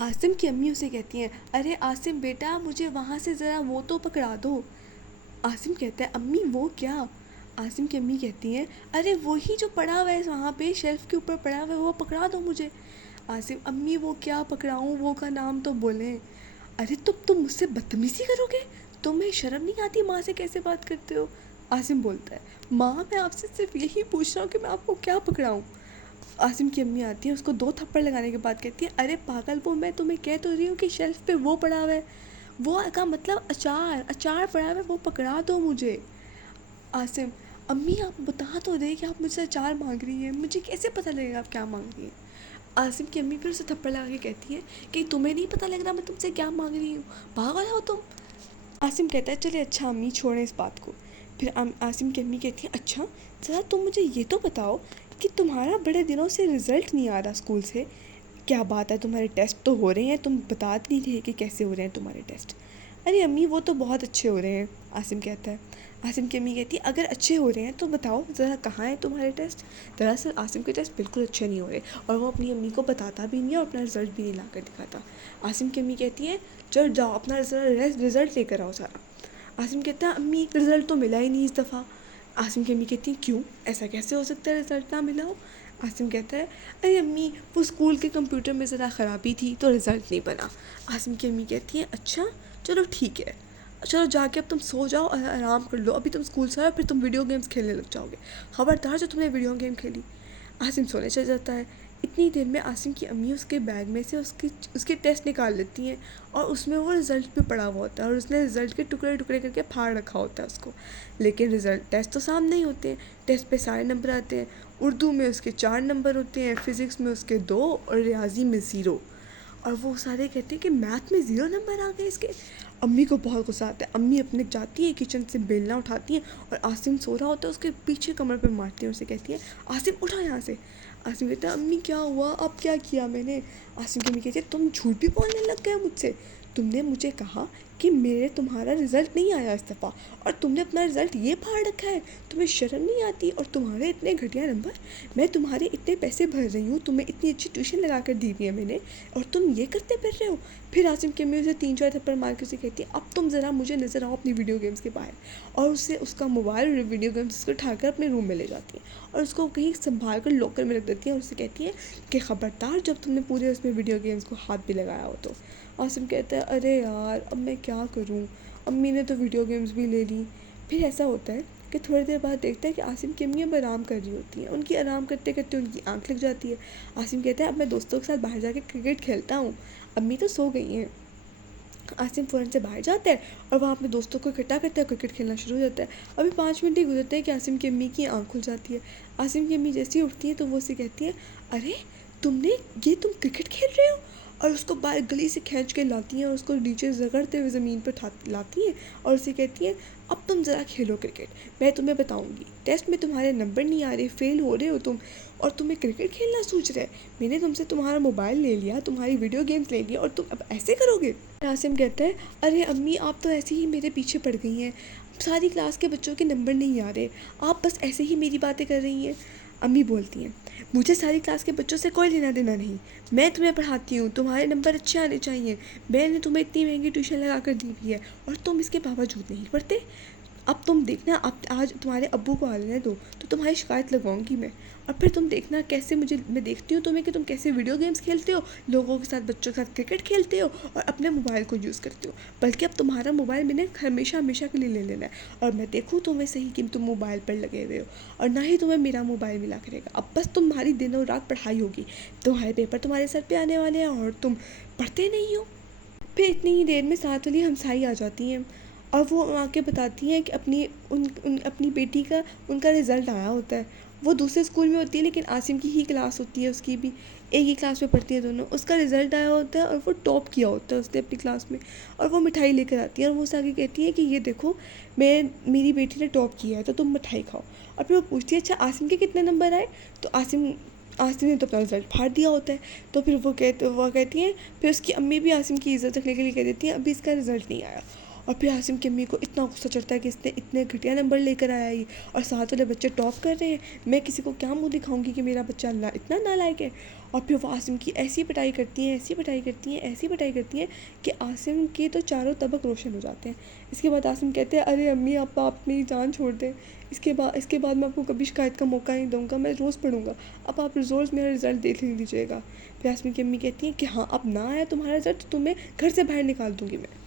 आसिम की अम्मी उसे कहती हैं, अरे आसिम बेटा मुझे वहाँ से ज़रा वो तो पकड़ा दो। आसिम कहता है, अम्मी वो क्या? आसिम की अम्मी कहती हैं, अरे वही जो पड़ा हुआ है वहाँ पे शेल्फ के ऊपर पड़ा हुआ है वो पकड़ा दो मुझे। आसिम, अम्मी वो क्या पकड़ाऊँ, वो का नाम तो बोलें। अरे तुम मुझसे बदतमीज़ी करोगे? तुम्हें शर्म नहीं आती? माँ से कैसे बात करते हो? आसिम बोलता है, माँ मैं आपसे सिर्फ यही पूछ रहा हूँ कि मैं आपको क्या पकड़ाऊँ। आसिम की अम्मी आती है, उसको 2 थप्पड़ लगाने के बाद कहती है, अरे पागल, वो मैं तुम्हें कह तो रही हूँ कि शेल्फ पे वो पड़ा हुआ है, वो का मतलब अचार अचार पड़ा हुआ है, वो पकड़ा दो मुझे। आसिम, अम्मी आप बता तो दे कि आप मुझसे अचार मांग रही हैं, मुझे कैसे पता लगेगा आप क्या मांग रही हैं? आसिम की अम्मी फिर उसे थप्पड़ लगा के कहती है कि तुम्हें नहीं पता लग रहा मैं तुमसे क्या मांग रही हूँ, पागल हो तुम। आसिम कहता है, चले अच्छा अम्मी छोड़ें इस बात को। फिर आसिम की अम्मी कहती है, अच्छा ज़रा तुम मुझे ये तो बताओ कि तुम्हारा बड़े दिनों से रिज़ल्ट नहीं आ रहा स्कूल से, क्या बात है? तुम्हारे टेस्ट तो हो रहे हैं, तुम बता नहीं रहे कि कैसे हो रहे हैं तुम्हारे टेस्ट। अरे अम्मी वो तो बहुत अच्छे हो रहे हैं, आसिम कहता है। आसिम की अम्मी कहती है, अगर अच्छे हो रहे हैं तो बताओ ज़रा कहाँ है तुम्हारे टेस्ट। दरअसल आसिम के टेस्ट बिल्कुल अच्छे नहीं हो रहे और वो अपनी अम्मी को बताता भी नहीं है और अपना रिज़ल्ट भी नहीं ला कर दिखाता। आसिम की अम्मी कहती है, चल जाओ अपना रिज़ल्ट लेकर आओ सारा। आसिम कहता है, अम्मी रिज़ल्ट तो मिला ही नहीं इस दफ़ा। आसिम की अम्मी कहती है, क्यों, ऐसा कैसे हो सकता है रिज़ल्ट ना मिला हो? आसिम कहता है, अरे अम्मी वो स्कूल के कंप्यूटर में ज़रा ख़राबी थी तो रिज़ल्ट नहीं बना। आसिम की अम्मी कहती है, अच्छा चलो ठीक है, चलो जाके अब तुम सो जाओ और आराम कर लो, अभी तुम स्कूल से आओ फिर तुम वीडियो गेम्स खेलने लग जाओगे, खबरदार जो तुमने वीडियो गेम खेली। आसिम सोने चल जाता है। इतनी देर में आसिम की अम्मी उसके बैग में से उसके टेस्ट निकाल लेती हैं और उसमें वो रिज़ल्ट भी पड़ा हुआ होता है और उसने रिज़ल्ट के टुकड़े टुकड़े करके फाड़ रखा होता है उसको। लेकिन रिज़ल्ट टेस्ट तो सामने ही होते हैं, टेस्ट पे सारे नंबर आते हैं। उर्दू में उसके 4 नंबर होते हैं, फ़िज़िक्स में उसके 2 और रियाजी में 0। और वो सारे कहते हैं कि मैथ में 0 नंबर आ गए इसके। अम्मी को बहुत गुस्सा आता है। अम्मी अपने जाती है किचन से बेलना उठाती हैं और आसिम सो रहा होता है उसके पीछे कमर पे मारती हैं, उसे कहती है, आसिम उठा यहाँ से। आसिम कहता है, अम्मी क्या हुआ, अब क्या किया मैंने? आसिम की अम्मी कहती है, तुम झूठ भी बोलने लग गए मुझसे। तुमने मुझे कहा कि मेरे तुम्हारा रिज़ल्ट नहीं आया इस दफ़ा और तुमने अपना रिज़ल्ट ये फाड़ रखा है, तुम्हें शर्म नहीं आती? और तुम्हारे इतने घटिया नंबर, मैं तुम्हारे इतने पैसे भर रही हूँ, तुम्हें इतनी अच्छी ट्यूशन लगा कर दी हुई है मैंने, और तुम ये करते फिर रहे हो। फिर आसिम की अम्मी उसे 3-4 थप्पड़ मार के उसे कहती है, अब तुम ज़रा मुझे नज़र आओ अपनी वीडियो गेम्स के बाहर। और उससे उसका मोबाइल और वीडियो गेम्स उसको उठाकर अपने रूम में ले जाती हैं और उसको कहीं संभाल कर लॉकर में रख देती हैं और उससे कहती है कि ख़बरदार जब तुमने पूरे उसमें वीडियो गेम्स को हाथ भी लगाया हो तो। आसिम कहता है, अरे यार अब मैं क्या करूँ, अम्मी ने तो वीडियो गेम्स भी ले ली। फिर ऐसा होता है कि थोड़ी देर बाद देखता है कि आसिम की अम्मी अब आराम कर रही होती हैं, उनकी आराम करते करते उनकी आँख लग जाती है। आसिम कहता है, अब मैं दोस्तों के साथ बाहर जाके क्रिकेट खेलता हूँ, अम्मी तो सो गई हैं। आसिम फ़ौरन से बाहर जाता है और वहाँ अपने दोस्तों को इकट्ठा करता है, क्रिकेट खेलना शुरू हो जाता है। अभी 5 मिनट ही गुजरते हैं कि आसिम की अम्मी की आँख खुल जाती है। आसिम की अम्मी जैसे ही उठती है तो वो उसे कहती है, अरे तुम क्रिकेट खेल रहे हो? और उसको बाहर गली से खींच के लाती हैं और उसको नीचे रगड़ते हुए ज़मीन पर लाती हैं और उसे कहती हैं, अब तुम ज़रा खेलो क्रिकेट, मैं तुम्हें बताऊँगी, टेस्ट में तुम्हारे नंबर नहीं आ रहे, फ़ेल हो रहे हो तुम, और तुम्हें क्रिकेट खेलना सूझ रहा है, मैंने तुमसे तुम्हारा मोबाइल ले लिया, तुम्हारी वीडियो गेम्स ले लिया और तुम अब ऐसे करोगे? आसिम कहता है, अरे अम्मी आप तो ऐसे ही मेरे पीछे पड़ गई हैं, सारी क्लास के बच्चों के नंबर नहीं आ रहे, आप बस ऐसे ही मेरी बातें कर रही हैं। अम्मी बोलती हैं, मुझे सारी क्लास के बच्चों से कोई लेना देना नहीं, मैं तुम्हें पढ़ाती हूँ, तुम्हारे नंबर अच्छे आने चाहिए, मैंने तुम्हें इतनी महंगी ट्यूशन लगा कर दी हुई है और तुम इसके बावजूद नहीं पढ़ते। अब तुम देखना, अब आज तुम्हारे अब्बू को आ लेने दो तो तुम्हारी शिकायत लगवाऊंगी मैं, और फिर तुम देखना कैसे मैं देखती हूँ तुम्हें कि तुम कैसे वीडियो गेम्स खेलते हो, लोगों के साथ बच्चों के साथ क्रिकेट खेलते हो और अपने मोबाइल को यूज़ करते हो, बल्कि अब तुम्हारा मोबाइल मैंने हमेशा हमेशा के लिए ले लेना है और मैं देखूँ तुम्हें सही कि तुम मोबाइल पर लगे हुए हो और ना ही तुम्हें मेरा मोबाइल मिला करेगा। अब बस तुम्हारी दिन और रात पढ़ाई होगी, तुम्हारे पेपर तुम्हारे सर पे आने वाले हैं और तुम पढ़ते नहीं हो। फिर इतनी ही देर में साथ वाली हमसाई आ जाती हैं और वो आके बताती हैं कि अपनी बेटी का उनका रिज़ल्ट आया होता है। वो दूसरे स्कूल में होती है लेकिन आसिम की ही क्लास होती है, उसकी भी एक ही क्लास में पढ़ती है दोनों। उसका रिज़ल्ट आया होता है और वो टॉप किया होता है उसने अपनी क्लास में, और वो मिठाई लेकर आती है और वो उससे आगे कहती है कि ये देखो, मेरी बेटी ने टॉप किया है तो तुम मिठाई खाओ। और फिर वो पूछती है, अच्छा आसिम के कितने नंबर आए? तो आसिम ने तो अपना रिज़ल्ट फाड़ दिया होता है। तो फिर वो कहती हैं, फिर उसकी अम्मी भी आसिम की इज़्ज़त रखने के लिए कह देती हैं, अभी इसका रिज़ल्ट नहीं आया। اور پھر عاصم کی امی کو اتنا غصہ چڑھتا ہے کہ اس نے اتنے گھٹیا نمبر لے کر آیا یہ، اور ساتھ والے بچے ٹاپ کر رہے ہیں، میں کسی کو کیا منہ دکھاؤں گی کہ میرا بچہ اتنا نالائق ہے۔ اور پھر وہ عاصم کی ایسی پٹائی کرتی ہیں، ایسی پٹائی کرتی ہیں، ایسی پٹائی کرتی ہیں کہ عاصم کے تو چاروں طبق روشن ہو جاتے ہیں۔ اس کے بعد عاصم کہتے ہیں ارے امی آپ اپنی جان چھوڑ دیں، اس کے بعد میں آپ کو کبھی شکایت کا موقع نہیں دوں گا، میں روز پڑھوں گا، اب آپ روز میرا رزلٹ دیکھ لیجیے گا۔ پھر عاصم کی امی کہتی ہیں کہ ہاں اب نہ آیا تمہارا رزلٹ تو تمہیں گھر سے باہر نکال دوں گی میں۔